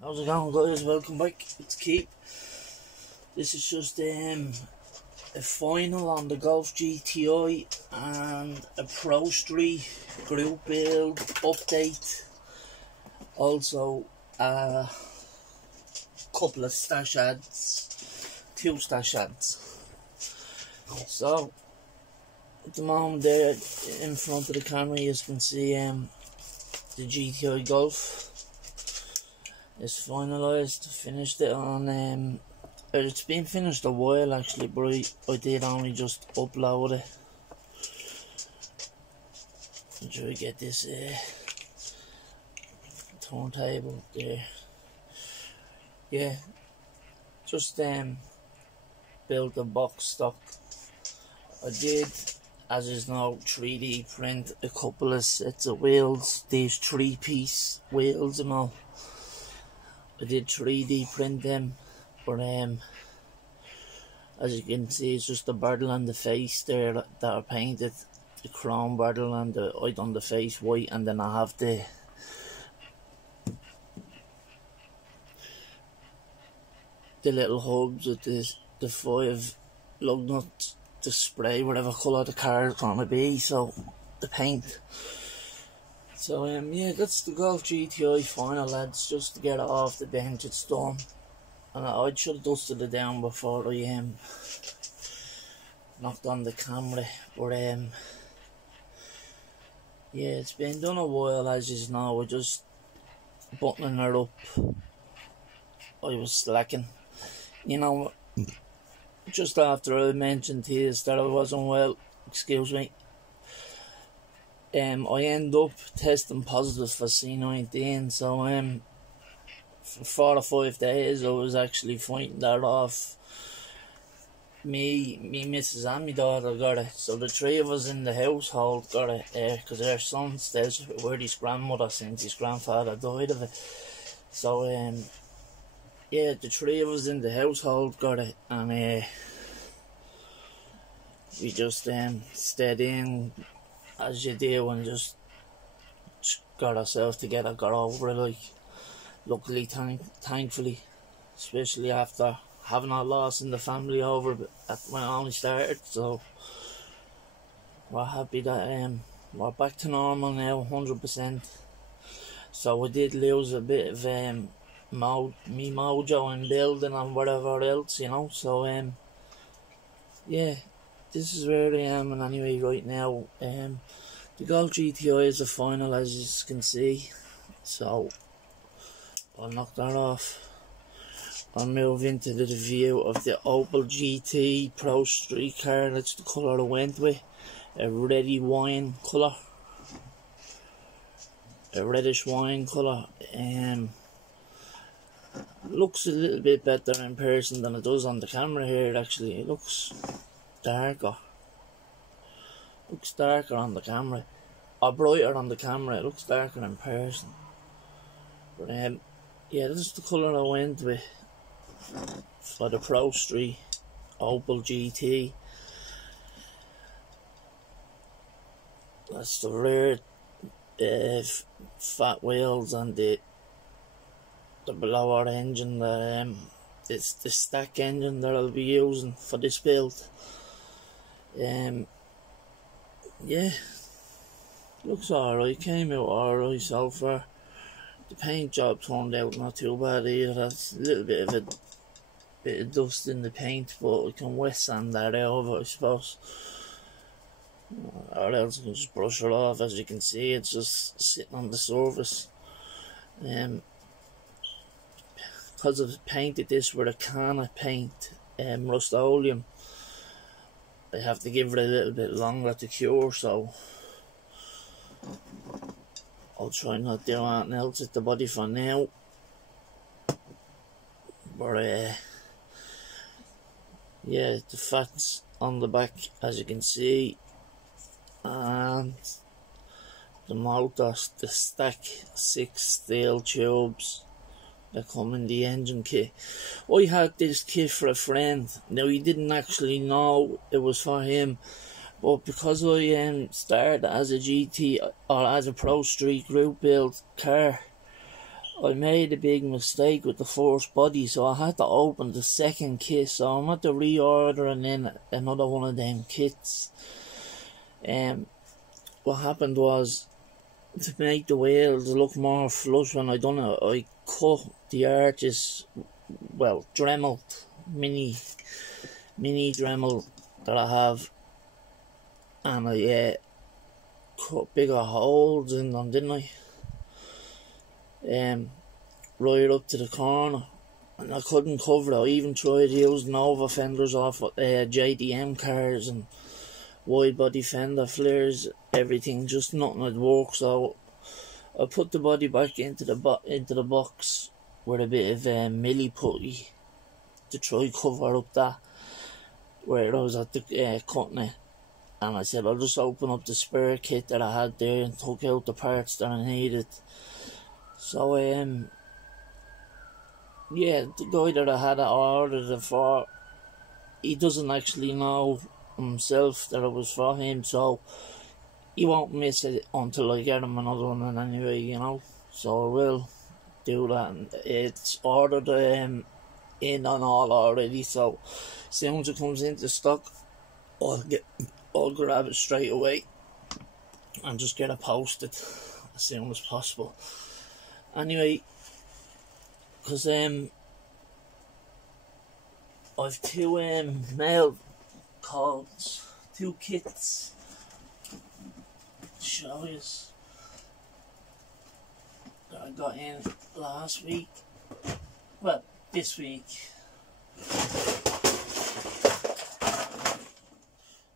How's it going, guys? Welcome back. It's Keep. This is just a final on the Golf GTI and a Pro Street group build update. Also a couple of stash ads, 2 stash ads. So at the moment there in front of the camera you can see the GTI Golf. It's finalised, finished it on, it's been finished a while actually, but I did only just upload it. I'm trying to get this turntable there. Yeah, just built a box stock. I did, as is now, 3D print a couple of sets of wheels, these 3-piece wheels and all. I did 3D print them, but as you can see, it's just the barrel and the face there that are painted, the chrome barrel, and I done the face white, and then I have the little hubs with the 5 lug nuts to spray whatever colour the car is gonna be, so the paint. So yeah, that's the Golf GTI final, lads, just to get it off the bench. It's done, and I should have dusted it down before I knocked on the camera, but yeah, it's been done a while, as you know. We're just buttoning it up. I was slacking, you know, just after I mentioned to you that I wasn't well, excuse me. I end up testing positive for C19, so for 4 or 5 days I was actually fighting that off. Me missus and my daughter got it, so the 3 of us in the household got it, because our son stays with his grandmother since his grandfather died of it. So yeah, the 3 of us in the household got it, and we just stayed in, as you do, and just got ourselves together, got over it, like, luckily, thankfully, especially after having a loss in the family over when I only started. So we're happy that we're back to normal now, 100%. So we did lose a bit of me mojo and building and whatever else, you know. So yeah, this is where I am, and anyway, right now, the Golf GTI is the final, as you can see. So I'll knock that off. I'll move into the review of the Opel GT Pro Street car. That's the colour I went with, a reddy wine colour, a reddish wine colour. Looks a little bit better in person than it does on the camera here. Actually, it looks darker. Looks darker on the camera, or brighter on the camera. It looks darker in person. But yeah, this is the colour I went with for the Pro Street Opel GT. That's the rear fat wheels and the blower engine. It's the stack engine that I'll be using for this build. Yeah, looks alright, came out alright so far. The paint job turned out not too bad either. That's a little bit of dust in the paint, but we can wet sand that over, I suppose, or else we can just brush it off. As you can see, it's just sitting on the surface. Because I've painted this with a can of paint, Rust-Oleum, I have to give it a little bit longer to cure, so I'll try not to do anything else at the body for now. But yeah, the fat's on the back, as you can see, and the motors, the stack 6 steel tubes that come in the engine kit. I had this kit for a friend. Now, he didn't actually know it was for him, but because I started as a GT, or as a Pro Street group build car, I made a big mistake with the first body, so I had to open the second kit, so I'm at the reordering in another one of them kits. What happened was, to make the wheels look more flush when I done it, I cut the arches, well, Dremel, mini Dremel that I have, and I cut bigger holes in them, didn't I? Right up to the corner, and I couldn't cover it. I even tried using over fenders off JDM cars and wide body fender flares, everything, just nothing would work. So I put the body back into the box with a bit of milli putty to try cover up that where I was at the cutting it. And I said I'll just open up the spare kit that I had there and took out the parts that I needed. So yeah, the guy that I had ordered it for, he doesn't actually know himself that it was for him, so he won't miss it until I get him another one. And anyway, you know, so I will do that. And it's ordered in and all already, so as soon as it comes into stock, I'll grab it straight away and just get it posted as soon as possible. Anyway, because I've two mail calls, two kits to show you that I got in last week, well, this week.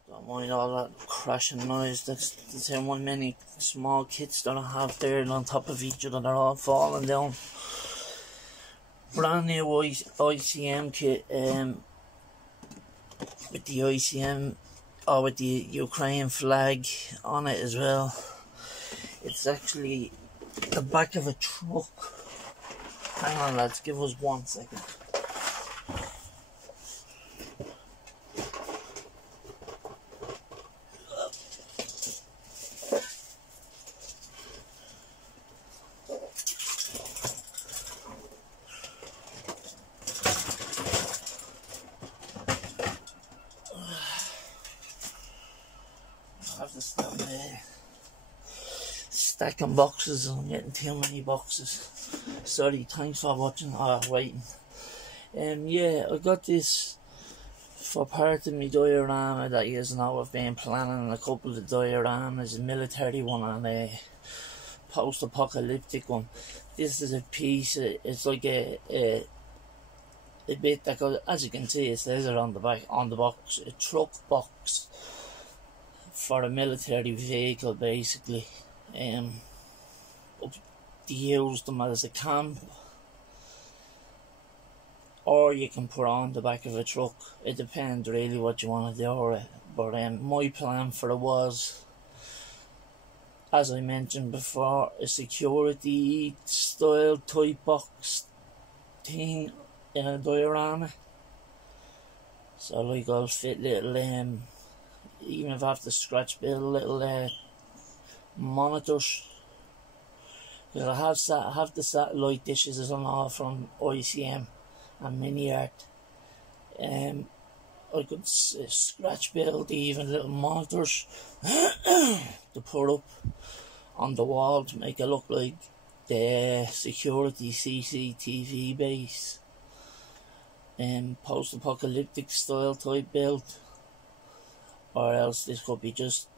Don't mind all that crashing noise. That's how many small kits that I have there on top of each other. They're all falling down. Brand new ICM kit with the ICM with the Ukraine flag on it as well. It's actually the back of a truck. Hang on lads, give us 1 second. I have to stop stacking boxes. I'm getting too many boxes. Sorry, thanks for watching or waiting. Yeah, I got this for part of my diorama that you know I've been planning a couple of dioramas, a military one and a post-apocalyptic one. This is a piece, it's like a bit that goes, as you can see it says it on the back, on the box, a truck box for a military vehicle basically. To use them as a camp, or you can put on the back of a truck. It depends really what you want to do with it. But my plan for it was, as I mentioned before, a security style type box thing in a diorama. So like I'll fit little even if I have to scratch build little monitors. Because I have the satellite dishes and all from ICM and Mini Art. I could scratch build even little monitors to put up on the wall to make it look like the security CCTV base. Post-apocalyptic style type build. Or else this could be just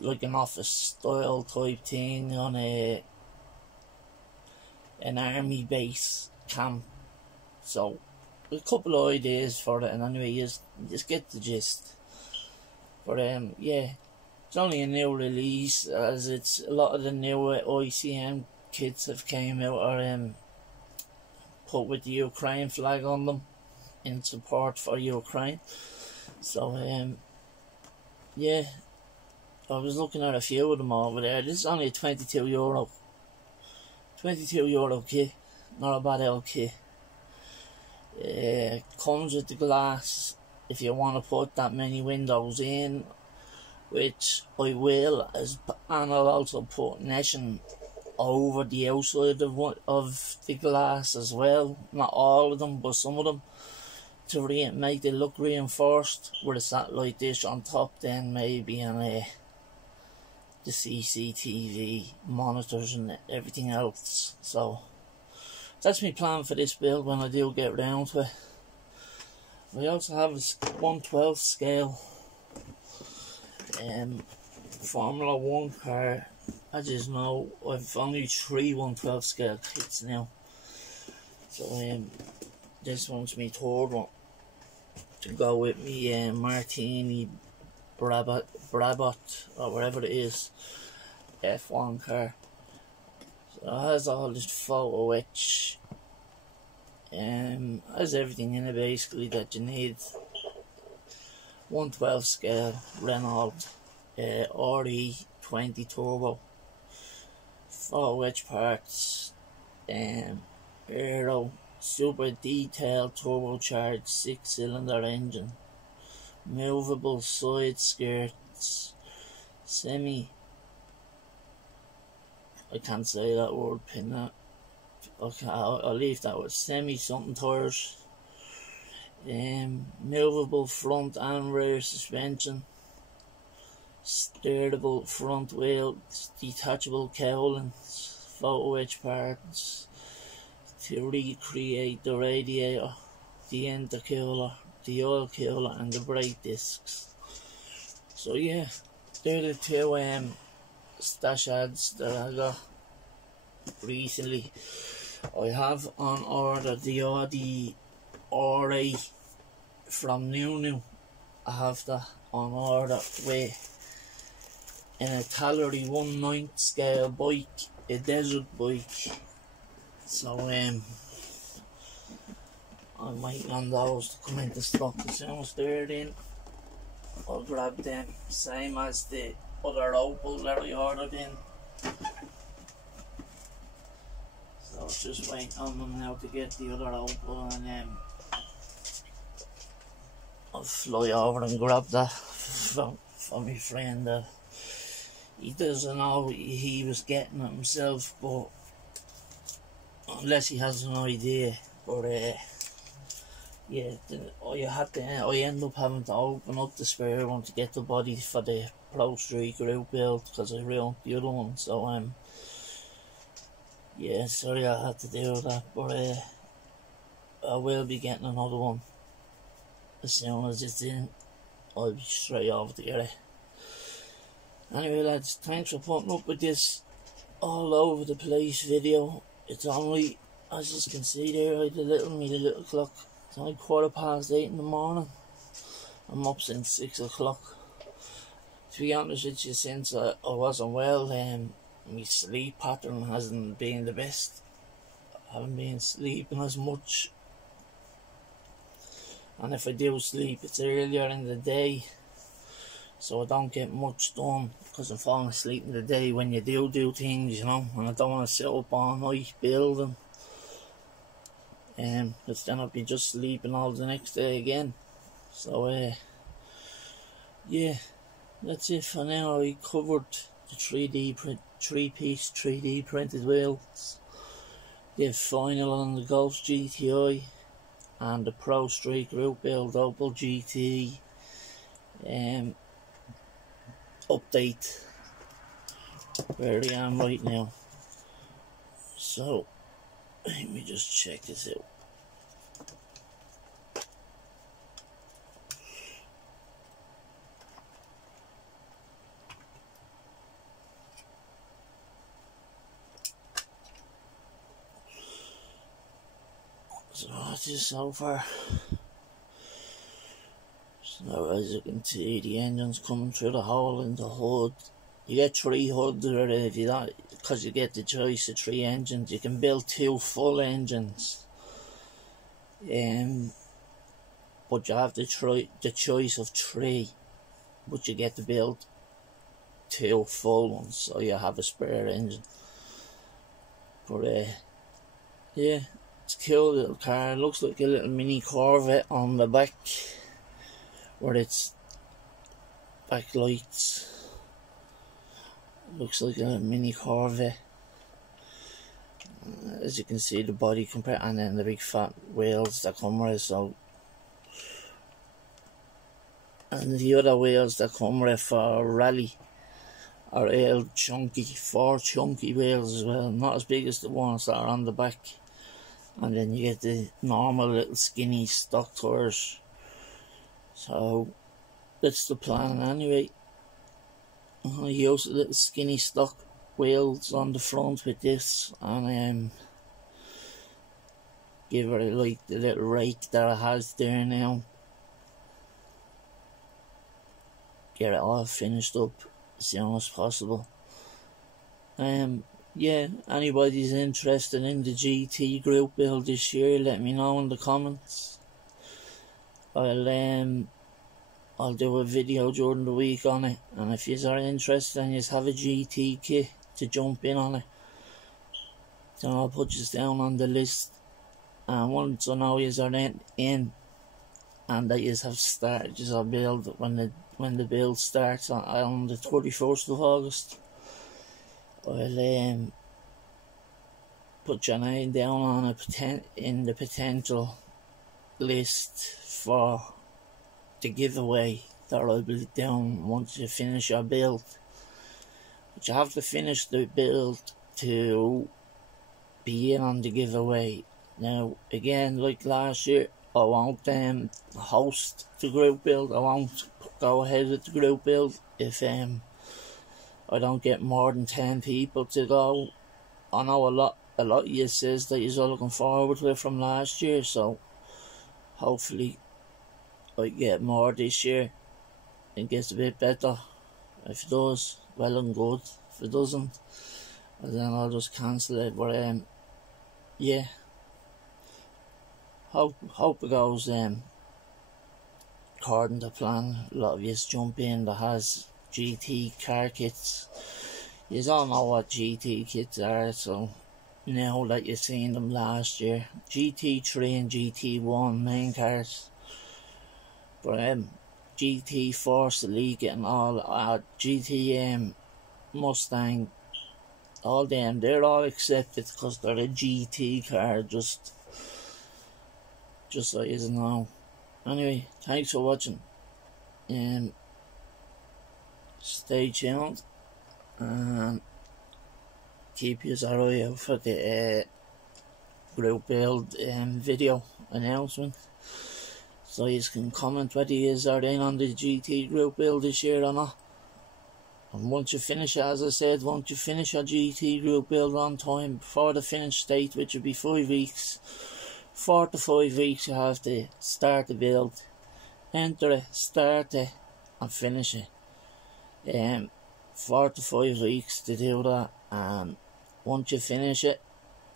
like an office style type thing on an army base camp. So a couple of ideas for it, and anyway you just get the gist. But yeah, it's only a new release, as it's a lot of the newer ICM kits have came out are put with the Ukraine flag on them in support for Ukraine. So yeah, I was looking at a few of them over there. This is only a €22 kit, not a bad old kit. Comes with the glass if you want to put that many windows in, which I will, and I'll also put neshing over the outside of the glass as well. Not all of them, but some of them, to make it look reinforced, with a satellite dish on top then maybe, and the CCTV monitors and everything else. So that's my plan for this build when I do get round to it. I also have a 1/12 scale Formula 1 car. As you know, I've only 3 1/12 scale kits now. So this one's my third one to go with me Martini Brabant or whatever it is F1 car. So it has all this photo etch, has everything in it basically that you need. 1/12 scale Renault RE20 turbo, photo etch parts, aero, super detailed turbocharged 6-cylinder engine, movable side skirts, I can't say that word, okay, I'll leave that with semi-something tires, movable front and rear suspension, steerable front wheels, detachable cowlings, photo etch parts to recreate the radiator, the intercooler, the oil cooler and the brake discs. So yeah, they're the 2 stash ads that I got recently. I have on order the Audi RA from New. I have that on order with a Calorie 1/9 scale bike, a desert bike. So I'm waiting on those to come into stock. As soon as they're in, I'll grab them. Same as the other Opel that I ordered in. So just waiting on them now to get the other Opel, and I'll fly over and grab that from my friend that he doesn't know he was getting it himself, but unless he has an idea. But yeah, I end up having to open up the spare one to get the body for the prostreet group build because I ruined the other one. So yeah, sorry I had to do that, but I will be getting another one as soon as it's in. I'll be straight over to get it. Anyway lads, thanks for putting up with this all over the place video. It's only, as you can see there, the little clock, it's only 8:15 in the morning. I'm up since 6 o'clock. To be honest with you, since I wasn't well, my sleep pattern hasn't been the best. I haven't been sleeping as much, and if I do sleep, it's earlier in the day, so I don't get much done because I'm falling asleep in the day when you do things, you know, and I don't want to sit up all night building, because then I'll be just sleeping all the next day again. So yeah, that's it for now. I covered the 3-piece 3D printed wheels, the final on the onGTI, and the prostreet group build Opel GT update where I am right now. So let me just check this out. So that's it so far. So as you can see, the engine's coming through the hole in the hood. You get 3 hoods there if you don't, because you get the choice of 3 engines. You can build 2 full engines, but you have the choice of 3, but you get to build 2 full ones, so you have a spare engine. But yeah, it's a cool little car. It looks like a little mini Corvette on the back, where its backlights looks like a mini Corvette. as you can see, the body compared, and then the big fat wheels that come with it. So, and the other wheels that come with it for rally are all chunky, 4 chunky wheels as well, not as big as the ones that are on the back. And then you get the normal little skinny stock tires. So that's the plan anyway. I'm gonna use the little skinny stock wheels on the front with this, and give her like the little rake that it has there now. Get it all finished up as soon as possible. Yeah, anybody's interested in the GT group build this year, let me know in the comments. I'll do a video during the week on it, and if you are interested and you have a GT kit to jump in on it, then I'll put you down on the list. And once I know you are in and that you have started your build, when the build starts on the 31st of August, I'll put your name down on in the potential list for the giveaway that I'll be down once you finish your build. But you have to finish the build to be in on the giveaway. Now again, like last year, I won't host the group build. I won't go ahead with the group build if I don't get more than 10 people to go. I know a lot of you says that you're looking forward to it from last year, so hopefully I get more this year. It gets a bit better. If it does, well and good. If it doesn't, then I'll just cancel it. But yeah, hope it goes according to plan. A lot of you jump in that has GT car kits. You don't know what GT kits are, so now that you've seen them last year, GT3 and GT1 main cars, but GT Force Elite and all, GT Mustang, all them, they're all accepted because they're a GT car, just so you know. Anyway, thanks for watching. Stay tuned and keep your eye out for the group build video announcement, so you can comment whether you are in on the GT group build this year or not. And once you finish, as I said, once you finish your GT group build on time before the finish date, which will be 5 weeks, 4 to 5 weeks, you have to start the build, enter it, start it and finish it. 4 to 5 weeks to do that, and once you finish it,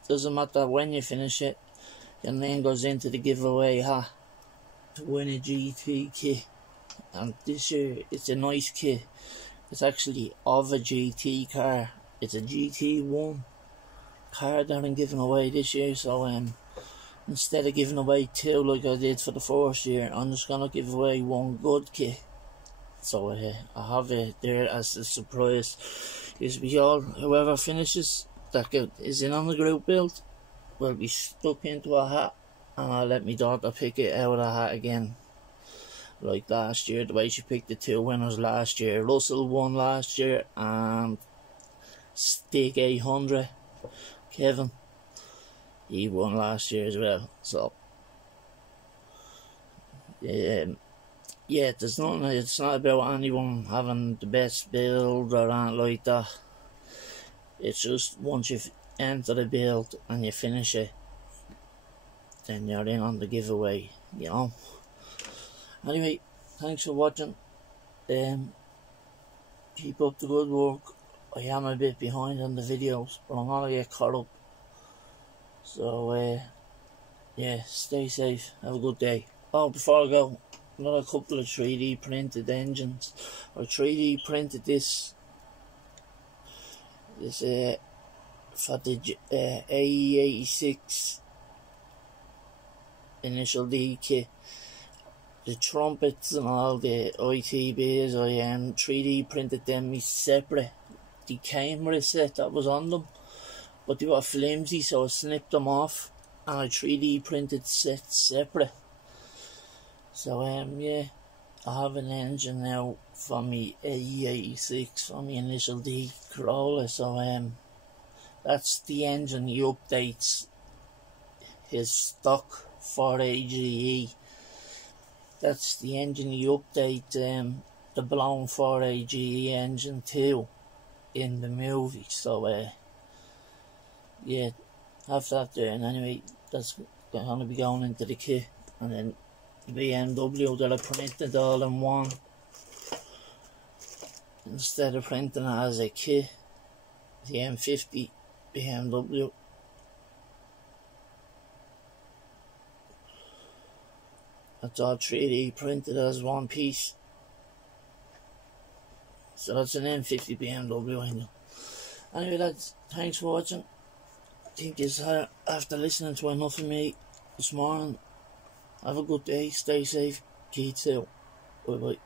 doesn't matter when you finish it, your name goes into the giveaway hat to win a GT kit. And this year it's a nice kit. It's actually of a GT car. It's a GT1 car that I'm giving away this year, so instead of giving away 2 like I did for the first year, I'm just gonna give away 1 good kit. So I have it there as a surprise. Is we all, whoever finishes that is in on the group build will be stuck into a hat, and I'll let my daughter pick it out of the hat again, like last year, the way she picked the 2 winners last year. Russell won last year, and Stick 800 Kevin, he won last year as well. So yeah, there's nothing, it's not about anyone having the best build or anything like that. It's just once you enter the build and you finish it, then you're in on the giveaway, you know. Anyway, thanks for watching. Keep up the good work. I am a bit behind on the videos, but I'm gonna get caught up. So yeah, stay safe, have a good day. Oh, before I go, another couple of 3D printed engines. I 3D printed this for the AE86 initial D kit. The trumpets and all the ITBs, I 3D printed them separate. The camera set that was on them, but they were flimsy, so I snipped them off and I 3D printed sets separate. So yeah, I have an engine now for me AE86 for my initial D Corolla. So that's the engine he updates his stock 4AGE. That's the engine you update the blown 4AGE engine to in the movie. So yeah, have that there. And anyway, that's going to be going into the kit. And then the BMW that I printed all in one, instead of printing it as a kit, the M50 BMW. That's all 3D printed as one piece. So that's an M50 BMW, I know. Anyway, lads, thanks for watching. I think it's after listening to enough of me this morning. Have a good day, stay safe, keep safe. Bye bye.